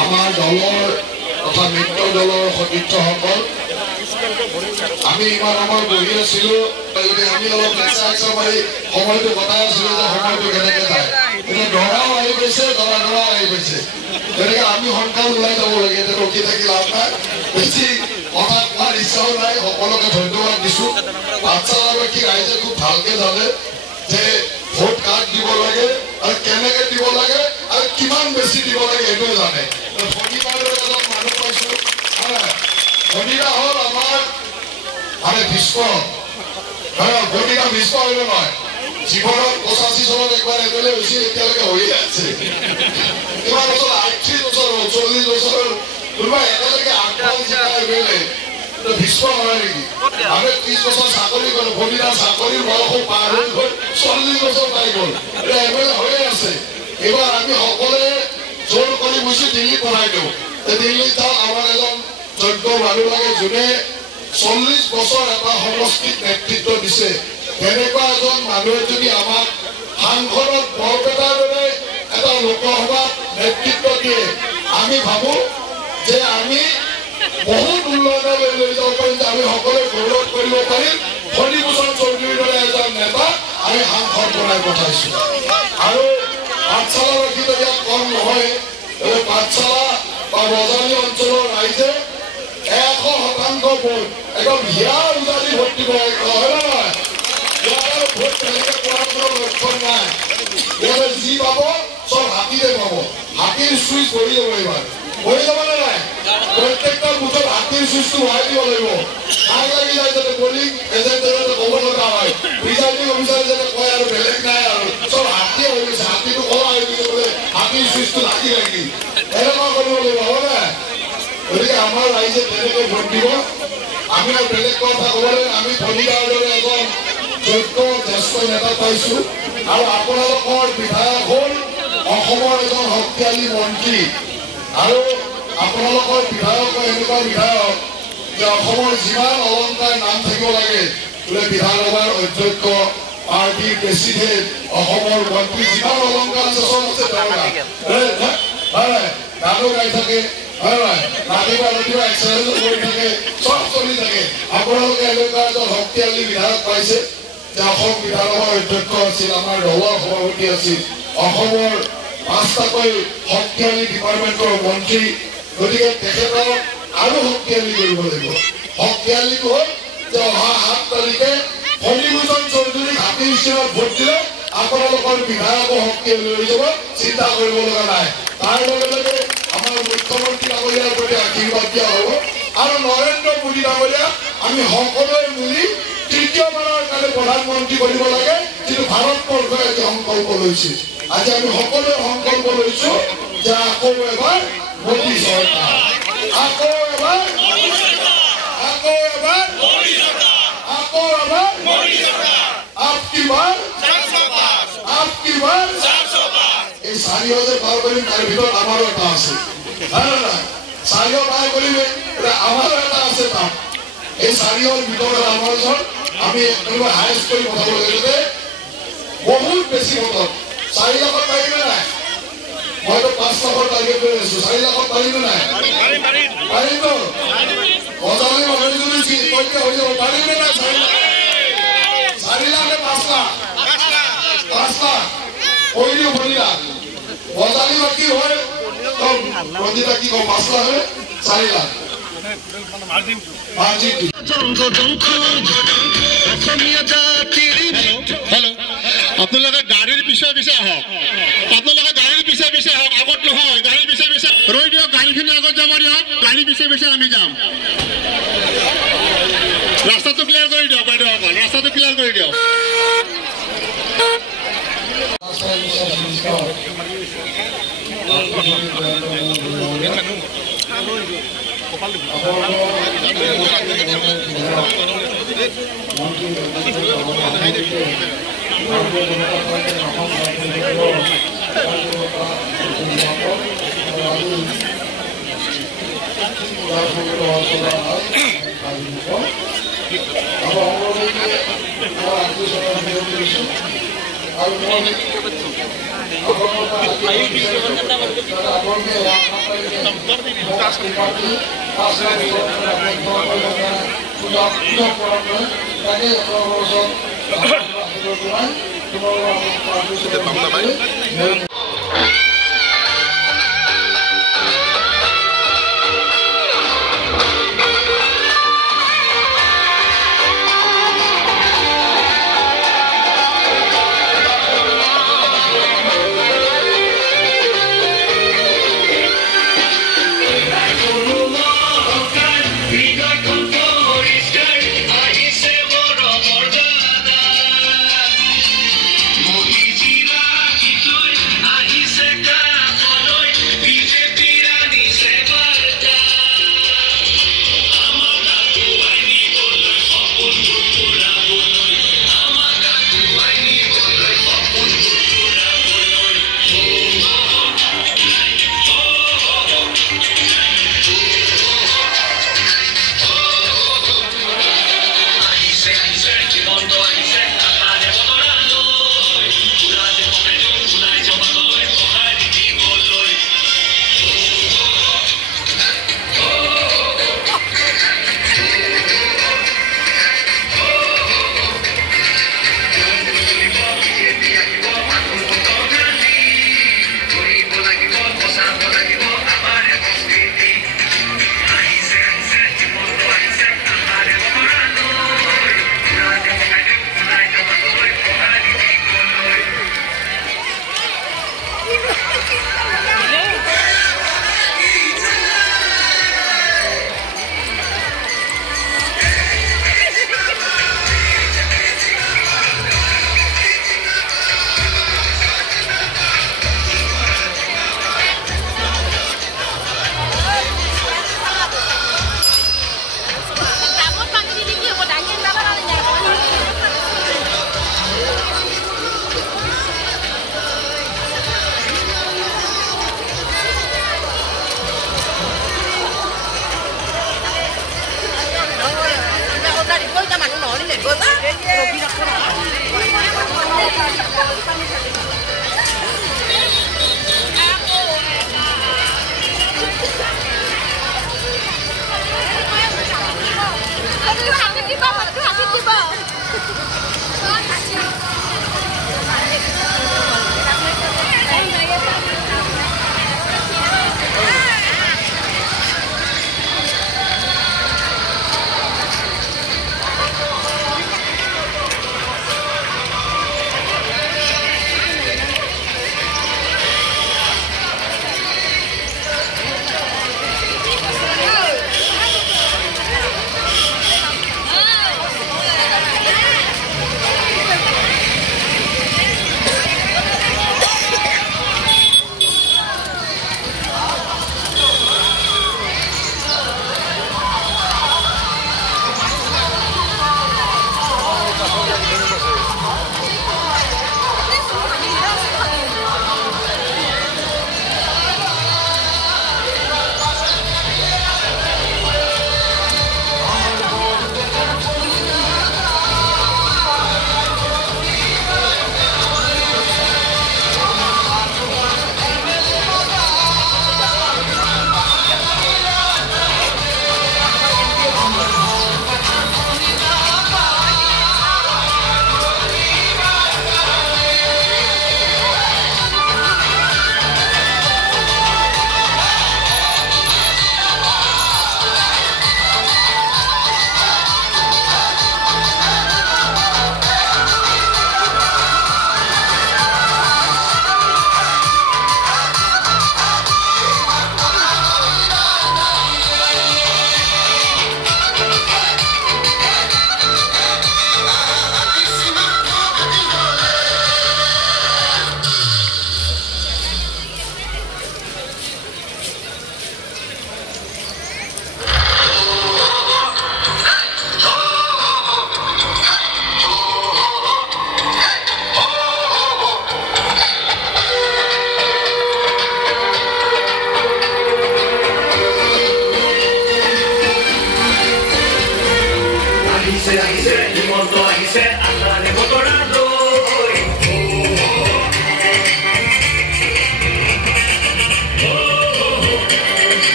আমাৰ দলৰ তথা মিত্ৰ দলৰ সতীৰ্থসকল আমি ইমান আমাৰ বহি আছিলোঁ আমি অলপ লেকচাৰ মাৰি সময়টো কটাই আছিলোঁ যে সময়টো কেনেকৈ যায় এতিয়া দৰাও আহি গৈছে দৰাও আহি গৈছে গতিকে আমি সোনকালে ওলাই যাব লাগে এতিয়া ৰখি থাকি লাভ নাই বেছি কথা কোৱাৰ ইচ্ছাও নাই সকলোকে ধন্যবাদ দিছোঁ পাঠশালাবাসী ৰাইজে খুব ভালকৈ জানে যে ভোট কাক দিব লাগে আৰু কেনেকৈ দিব লাগে আৰু কিমান বেছি দিব লাগে এইটোও জানে শনিবাৰে এজন মানুহ পাইছোঁ শনিবাৰ হ'ল আমাৰ ভীষ্ম ভোটীরা ভীষ্ম হইল নয় জীবনত 85 চনত একবার এমএলএ হয়েছে এতিয়ালৈকে হয়ে আছে কিমান বছর 38 বছর 40 বছর কোনোবা একেলগে আগবঢ়াই জিকা এমএলএ ভীষ্ম হয় নেকি আমি 30 বছর চাকরি করো ভোটীরা চাকরির বয়স পার হৈ গল 40 বছর পাই গল এটা এমএলএ হয়ে আছে এবার আমি সকলে জোর করে বসে দিল্লী পড়াই দিওঁ দিল্লীত যাওঁ আমার এজন যোগ্য মানুহ লাগে যোনে 40 বছৰ এটা সমষ্টিত নেতৃত্ব দিছে তেনেকুৱা এজন মানুহে যদি আমাক সাংসদত বৰপেটাৰ দৰে এটা লোকসভাত নেতৃত্ব দিয়ে আমি ভাবোঁ যে আমি বহুত উন্নয়নলৈ লৈ যাব পাৰিম যে আমি সকলোৱে গৌৰৱ কৰিব পাৰিম ফণীভূষণ চৌধুৰীৰ দৰে এজন নেতা আমি সাংসদ বনাই পঠাইছোঁ আৰু পাঠশালাবাসী ইয়াত কম নহয় পাঠশালা বা বজালী অঞ্চলৰ ৰাইজে 100% ভোট একদম হিয়া উজালি ভোট দিব হয় নহয় ইয়াৰ ভোট তেনেকৈ পোৱাৰ কোনো লক্ষণ নাই ইয়াতে যি পাব চব হাতীতে পাব হাতীৰ চুইচ বহি যাব এইবাৰ বহি যাবনে নাই প্ৰত্যেকটা বুথত হাতীৰ চুইচটো বহাই দিব লাগিব আগ লাগি যায় যাতে পলিং এজেণ্ট যাতে ক'ব লগা হয় প্ৰিজাইডিং অফিচাৰে যাতে কয় আৰু বেলেগ নাই আৰু চব হাতীয়ে হৈ গৈছে হাতীটো কলা হৈ গৈছে বোলে হাতীৰ চুইচটো লাগি এনেকুৱা কৰিব লাগিব হয় নাই গতিকে আমাৰ ৰাইজে তেনেকৈ ভোট দিব আমি বেলেগ কথা ক'বলৈ আমি ভোটীদাৰ দৰে এজন যোগ্য জ্যেষ্ঠ নেতা পাইছোঁ আৰু আপোনালোকৰ বিধায়ক হ'ল অসমৰ এজন শক্তিশালী মন্ত্ৰী আৰু আপোনালোকৰ বিধায়ক এনেকুৱা বিধায়ক যে অসমৰ যিমান অলংকাৰ নাম থাকিব লাগে বোলে বিধানসভাৰ অধ্যক্ষ পাৰ্টীৰ প্ৰেচিডেণ্ট অসমৰ মন্ত্ৰী যিমান অলংকাৰ আছে চব আছে গানো গাই থাকে ৰাতিপুৱা এক্সাৰচাইজো কৰি থাকে চব চলি থাকে আপোনালোকে এনেকুৱা এজন শক্তিশালী বিধায়ক পাইছে যে অসম বিধানসভাৰ অধ্যক্ষ আছিল আমাৰ দলৰ সভাপতি আছিল অসমৰ 5টাকৈ শক্তিশালী ডিপাৰ্টমেণ্টৰ মন্ত্ৰী গতিকে তেখেতক আৰু শক্তিশালী কৰিব লাগিব শক্তিশালীটো হ'ল যে অহা 7 তাৰিখে ফণীভূষণ চৌধুৰীক হাতীৰ চিনত ভোট দিলে আপোনালোকৰ বিধায়কো শক্তিশালী হৈ যাব চিন্তা কৰিব লগা নাই তাৰ লগে লগে আমাৰ মুখ্যমন্ত্ৰী ডাঙৰীয়াৰ প্ৰতি আশীৰ্বাদ দিয়া হ'ব আৰু নৰেন্দ্ৰ মোদী ডাঙৰীয়া আমি সকলোৱে মিলি তৃতীয়বাৰৰ কাৰণে প্ৰধানমন্ত্ৰী কৰিব লাগে যিটো ভাৰতবৰ্ষই আজি সংকল্প লৈছে আজি আমি সকলোৱে সংকল্প লৈছোঁ যে আকৌ এবাৰ মোদী চৰকাৰ আকৌ এবাৰ এই 4,000 পাৰ কৰিম তাৰ ভিতৰত আমাৰো এটা আছে হয় নাই 4,000 পাৰ কৰিলে আমাৰো এটা আছে তাত এই 4,000 ভিতৰত আমাৰ ওচৰত আমি কোনোবা হাইষ্ট কৰি পঠাব লাগিলে বহুত বেছি ভোটত 4 লাখত পাৰিবে নাই মইতো 5 লাখৰ টাৰ্গেট কৰি আছোঁ 4 লাখত পাৰিবে নাই পাৰিব বজালী মানুহ যদি কৈকে হৈ যাব পাৰিবে নাই 4 লাখ 5 লাখ 5 লাখ কৈ দিওঁ ভৰিলা বজালী বাকী হয় ৰঞ্জিতা কি কম 5 লাখ 4 লাখ হেল্ল' আপোনালোকে গাড়ীৰ পিছে পিছে আহক আপোনালোকে গাড়ীৰ পিছে পিছে আহক আগত নহয় গাড়ীৰ পিছে পিছে ৰৈ দিয়ক গাড়ীখিনি আগত যাব দিয়ক গাড়ীৰ পিছে পিছে আমি যাম ৰাস্তাটো ক্লিয়াৰ কৰি দিয়ক বাইদেউসকল ৰাস্তাটো ক্লিয়াৰ কৰি দিয়ক আৰু I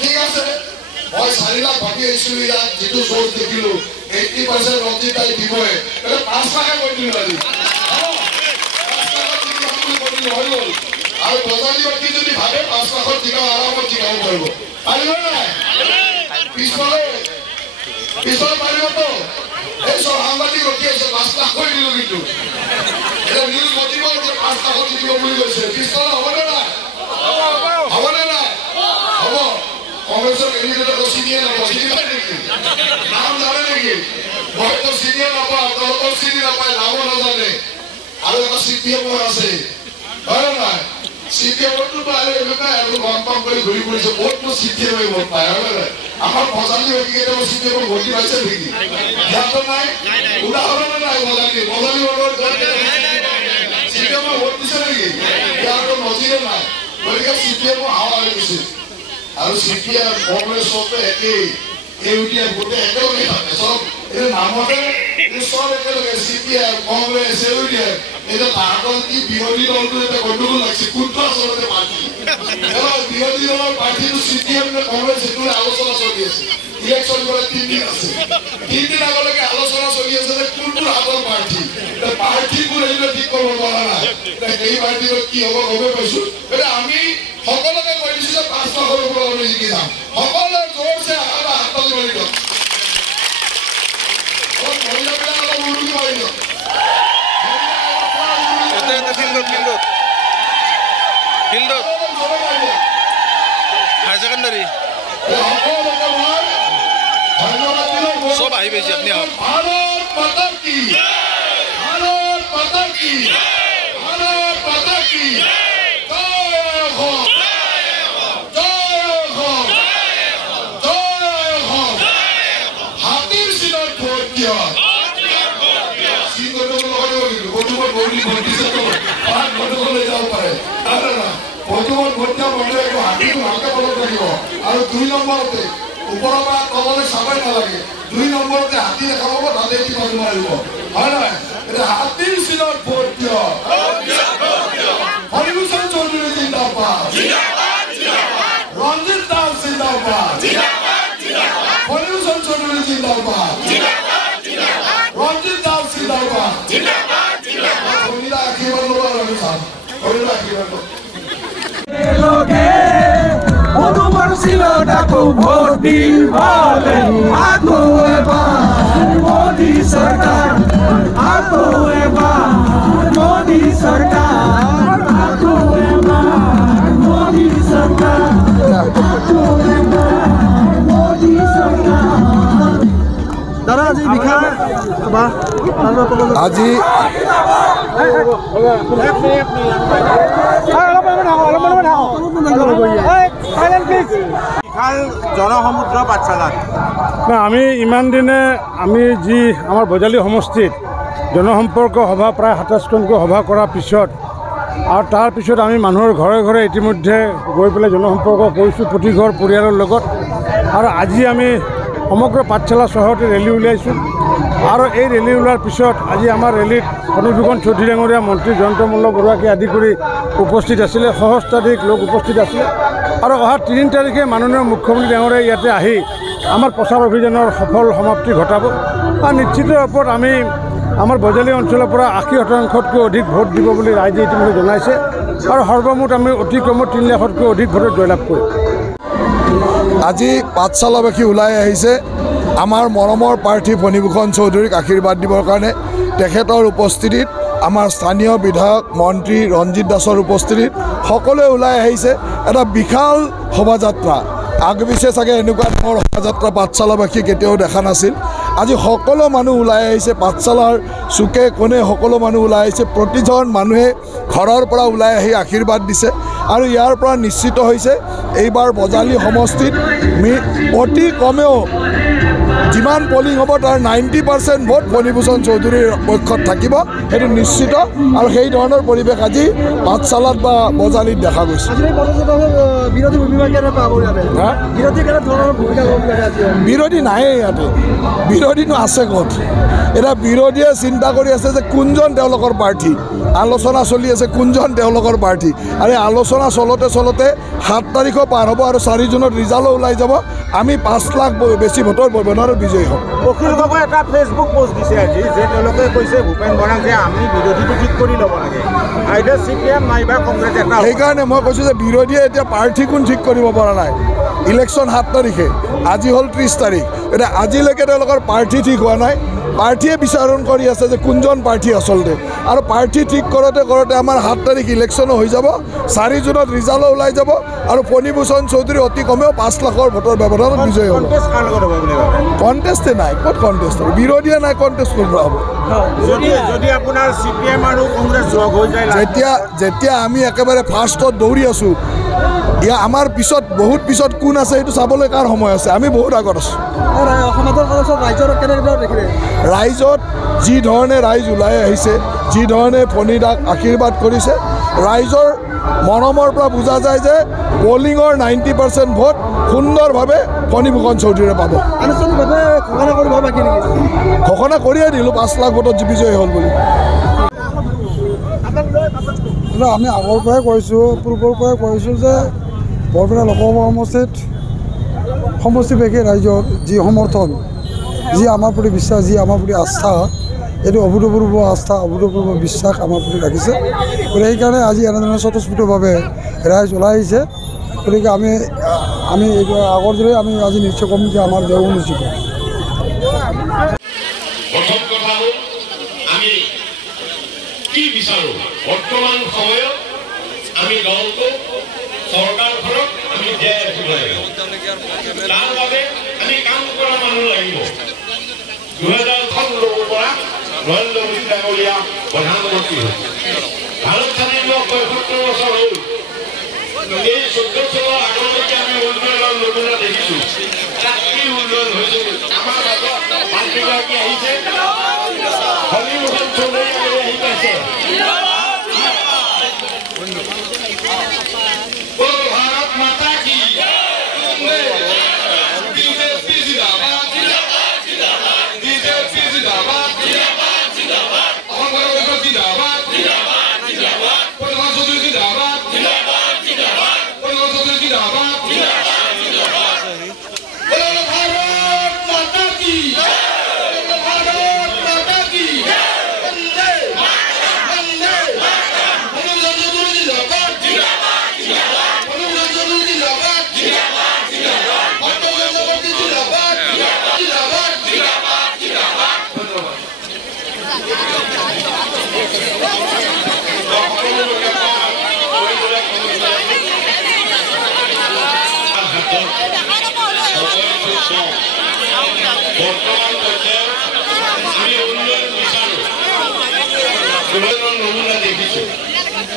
ঠিক আছে মই 4 লাখ ভাবি আহিছিলো ইয়াত যেটো জোৰ দেখিলো 80% ৰঞ্জিত আই দিবই 5 লাখে কৈ দিলো আজি আৰু বজালি বাকি যদি ভাবে 5 লাখৰ টিকা আৰামত টিকাও কৰিব পাৰিব নাই পিছল পাৰিব তো এই সব সাংবাদিক ৰখি আছে 5 লাখ কৈ দিলো কিন্তু এটা নিউজ মতিব যে 5 লাখ দিব বুলি কৈছে পিছল হ'বনে নাই হ'বনে নাই হ'ব কংগ্ৰেছৰ কেন্দ্ৰীয় চিনিয়ে নাপায় নেকি নাম জানে নেকি মইতো চিনিয়ে নাপাওঁ আপোনালোকৰ চিনি নাপায় নামো নাজানে আৰু এটা চিপিএমৰ আছে হয় নাই চিপিএমৰটো পালে আৰু গম পাম কৰি ঘূৰি ফুৰিছে ক'তনো চিপিএমে ভোট পায় হয় নাই আমাৰ বজালি বাকী কেতিয়াবা চিপিএমৰ ভোটি পাইছে নেকি ইয়াতো নাই উদাহৰণ নাই বজালি ভোটৰ চিপিএমৰ ভোট দিছে নেকি ইয়াতো নজিৰে নাই গতিকে চিপিএমৰ হাৱা হৈ গৈছে আৰু চিপিএম কংগ্ৰেছ সবে একেই এউটিয়া গোটে একেলগে থাকে সব এই নামতে সব একেলগে চিপিএম কংগ্ৰেছ এউটিয়া এটা ভাৰতৰ কি বিৰোধী দলটো এটা গণ্ডগোল লাগছে কোনটো আচলতে পাৰ্টি বিৰোধী দলৰ পাৰ্টিটো চিপিএম নে কংগ্ৰেছ এইটো আলোচনা চলি আছে ইলেকশ্যন কৰে 3 দিন আছে 3 দিন আগলৈকে আলোচনা চলি আছে যে কোনটো হাতৰ পাৰ্টি পাৰ্টিবোৰ এইটো ঠিক কৰিব পৰা নাই এই পাৰ্টিৰ কি হ'ব গমে পাইছো এটা আমি সকলোকে কৈ দিছো যে 5 লাখৰ ওপৰত আমি জিকি যাম সকলোৱে জোৰছে হাততালি মাৰি দিয়ক মহিলাবিলাক অলপ উৰুকি মাৰি দিয়ক ফিল্ডত হাই সেকেন্ডারি সব আহি পাইছে আপনি ভারত মাতা কি ভারত মাতা কি ভারত মাতা কি জয় হো জয় হো জয় হো হাতির সিনার ভোট দিয়া সিংহটো লগাই দিব বন্ধুবর গৌরী ভোটিছে তো পাঁচ ভোটলে যাব পারে না বন্ধুবর ভোট দিয়া বন্ধু একটু হাতিটো ভালকে বলক লাগিব আৰু 2 নম্বৰতে ওপৰৰ পৰা তললৈ চাবই নালাগে 2 নম্বৰতে হাতী দেখাব তাতে টিকট মাৰিব হয় নহয় এটা হাতীৰ সিনাৰ ভোট দিয়া হৰিভূষণ চৌধুৰী জিন্দাবাদ ৰঞ্জিত দাস জিন্দাবাদ হৰিভূষণ চৌধুৰী জিন্দাবাদ ৰঞ্জিত দাস জিন্দাবাদ হৰিৰা আশীৰ্বাদ ল'ব আৰু চাম হৰিৰা আশীৰ্বাদ ডাকো ভোট দিবলে আগো এবাৰ মোদী চৰকাৰ আগো এবাৰ মোদী চৰকাৰ আগো এবাৰ মোদী চৰকাৰ আগো এবাৰ মোদী চৰকাৰ দাদা আজি বিষয় আজি জনসমুদ্ৰ পাঠশালাত আমি ইমান দিনে আমি যি আমাৰ বজালি সমষ্টিত জনসম্পৰ্ক সভা প্ৰায় 27খনকৈ সভা কৰাৰ পিছত আৰু তাৰপিছত আমি মানুহৰ ঘৰে ঘৰে ইতিমধ্যে গৈ পেলাই জনসম্পৰ্ক কৰিছোঁ প্ৰতি ঘৰ পৰিয়ালৰ লগত আৰু আজি আমি সমগ্ৰ পাঠশালা চহৰতে ৰেলী উলিয়াইছোঁ আৰু এই ৰেলী ওলোৱাৰ পিছত আজি আমাৰ ৰেলীত ফণীভূষণ চৌধুৰী ডাঙৰীয়া মন্ত্ৰী জয়ন্ত মল্ল বৰুৱাকে আদি কৰি উপস্থিত আছিলে সহস্ৰাধিক লোক উপস্থিত আছিলে আৰু অহা 3 তাৰিখে মাননীয় মুখ্যমন্ত্ৰী ডাঙৰীয়া ইয়াতে আহি আমাৰ প্ৰচাৰ অভিযানৰ সফল সমাপ্তি ঘটাব আৰু নিশ্চিত ৰূপত আমি আমাৰ বজালি অঞ্চলৰ পৰা 80শতাংশতকৈ অধিক ভোট দিব বুলি ৰাইজে ইতিমধ্যে জনাইছে আৰু সৰ্বমুঠ আমি অতি কমেও 3 লাখতকৈ অধিক ভোটত জয়লাভ কৰিম আজি পাঠশালাবাসী ওলাই আহিছে আমাৰ মৰমৰ প্ৰাৰ্থী ফণীভূষণ চৌধুৰীক আশীৰ্বাদ দিবৰ কাৰণে তেখেতৰ উপস্থিতিত আমাৰ স্থানীয় বিধায়ক মন্ত্ৰী ৰঞ্জিত দাসৰ উপস্থিতিত সকলোৱে ওলাই আহিছে এটা বিশাল শোভাযাত্ৰা আগপিছে চাগে এনেকুৱা ধৰণৰ শোভাযাত্ৰা পাঠশালাবাসী কেতিয়াও দেখা নাছিল আজি সকলো মানুহ ওলাই আহিছে পাঠশালাৰ চুকে কোণে সকলো মানুহ ওলাই আহিছে প্ৰতিজন মানুহে ঘৰৰ পৰা ওলাই আহি আশীৰ্বাদ দিছে আৰু ইয়াৰ পৰা নিশ্চিত হৈছে এইবাৰ বজালী সমষ্টিত অতি কমেও যিমান পলিং হ'ব তাৰ 90% ভোট ফণীভূষণ চৌধুৰীৰ পক্ষত থাকিব সেইটো নিশ্চিত আৰু সেই ধৰণৰ পৰিৱেশ আজি পাঠশালাত বা বজালীত দেখা গৈছে বিৰোধী নাই ইয়াতে বিৰোধীনো আছে ক'ত এটা বিৰোধীয়ে চিন্তা কৰি আছে যে কোনজন তেওঁলোকৰ প্ৰাৰ্থী আলোচনা চলি আছে কোনজন তেওঁলোকৰ প্ৰাৰ্থী আৰু আলোচনা চলতে 7 তাৰিখো পাৰ হ'ব আৰু 4 জুনত ৰিজাল্টো ওলাই যাব আমি 5 লাখ বেছি ভোটৰ ব্যৱধানত বিজয়ী হ'ম অখিল গগৈয়ে এটা ফেচবুক পোষ্ট দিছে আজি যে তেওঁলোকে কৈছে ভূপেন বৰাক যে আমি বিৰোধীটো ঠিক কৰি ল'ব লাগে আইদাৰ CPM নাইবা কংগ্ৰেছ এটা সেইকাৰণে মই কৈছোঁ যে বিৰোধীয়ে এতিয়া প্ৰাৰ্থী কোন ঠিক কৰিব পৰা নাই ইলেকশ্যন 7 তাৰিখে আজি হ'ল 30 তাৰিখ এতিয়া আজিলৈকে তেওঁলোকৰ প্ৰাৰ্থী ঠিক হোৱা নাই প্ৰাৰ্থীয়ে বিচাৰণ কৰি আছে যে কোনজন প্ৰাৰ্থী আচলতে আৰু প্ৰাৰ্থী ঠিক কৰোঁতে আমাৰ 7 তাৰিখ ইলেকশ্যনো হৈ যাব 4 জুনত ৰিজাল্টো ওলাই যাব আৰু ফণীভূষণ চৌধুৰী অতি কমেও 5 লাখৰ ভোটৰ ব্যৱধানত বিজয়ী হ'ব কণ্টেষ্টে নাই ক'ত কণ্টেষ্ট হ'ব বিৰোধীয়ে নাই কণ্টেষ্ট কৰিব হ'ব যদি আপোনাৰ CPM আৰু কংগ্ৰেছ লগ হৈ যায় যেতিয়া আমি একেবাৰে ফাৰ্ষ্টত দৌৰি আছোঁ ইয়া আমাৰ পিছত বহুত পিছত কোন আছে সেইটো চাবলৈ কাৰ সময় আছে আমি বহুত আগত আছোঁ ৰাইজত যি ধৰণে ৰাইজ ওলাই আহিছে যি ধৰণে ফণীদাক আশীৰ্বাদ কৰিছে ৰাইজৰ মৰমৰ পৰা বুজা যায় যে পলিঙৰ 90% ভোট সুন্দৰভাৱে ফণীভূষণ চৌধুৰীয়ে পাব ঘোষণা কৰিয়ে দিলোঁ 5 লাখ ভোটত বিজয়ী হ'ল বুলি আমি আগৰ পৰাই কৈছোঁ পূৰ্বৰ পৰাই কৈছোঁ যে বৰপেটা লোকসভা সমষ্টিবাসী ৰাইজৰ যি সমৰ্থন যি আমাৰ প্ৰতি বিশ্বাস যি আমাৰ প্ৰতি আস্থা এইটো অভূতপূৰ্ব আস্থা অভূতপূৰ্ব বিশ্বাস আমাৰ প্ৰতি ৰাখিছে গতিকে সেইকাৰণে আজি এনেধৰণে স্বতঃস্ফূৰ্তভাৱে ৰাইজ ওলাই আহিছে গতিকে আমি এইটো আগৰ দৰে আমি আজি নিশ্চয় ক'ম যে আমাৰ জয় নিশ্চিত প্ৰথম কথা হ'ল আমি কি বিচাৰোঁ বৰ্তমান সময়ত আমি দলটো চৰকাৰখনক আমি জীয়াই ৰাখিব লাগিব তাৰ বাবে আমি কাম কৰা মানুহ লাগিব 2016 পৰা নৰেন্দ্ৰ মোদী ডাঙৰীয়া প্ৰধানমন্ত্ৰী হ'ল ভাৰত স্বাধীন 75 বছৰ হ'ল এই 14 চনৰ আগলৈকে আমি উন্নয়নৰ নমুনা দেখিছোঁ কি উন্নয়ন হৈছে আমাৰ মাজত পাৰ্টীগৰাকী আহিছে ফণীভূষণ চৌধুৰী আহি পাইছে भारत माता की बीजेपी जिंदाबाद बीजेपी जिंदाबाद कांग्रेस जिंदाबाद प्रधानमंत्री जिंदाबाद प्रधानमंत्री जिंदाबाद भारत माता की भारत माता की वंदे वंदे বৰ্তমান পৰ্যায়ত আমি উন্নয়ন বিচাৰোঁ উন্নয়নৰ নমুনা দেখিছোঁ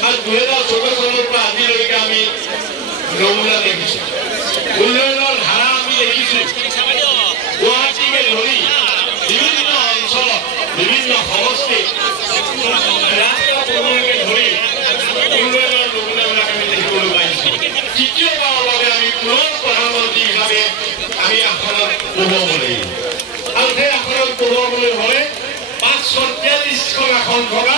আৰু 2014 চনৰ পৰা আজিলৈকে আমি নমুনা দেখিছোঁ উন্নয়নৰ ধাৰা আমি দেখিছোঁ গুৱাহাটীকে ধৰি বিভিন্ন অঞ্চলত বিভিন্ন সমষ্টিত ৰাষ্ট্ৰপতিকে ধৰি উন্নয়নৰ নমুনাবিলাক আমি দেখিবলৈ পাইছোঁ তৃতীয়বাৰৰ বাবে আমি পুনৰ প্ৰধানমন্ত্ৰী হিচাপে আমি আসনত বহুৱাব লাগিব আৰু সেই আসনত বহুৱাবলৈ হ'লে 543খন আসন থকা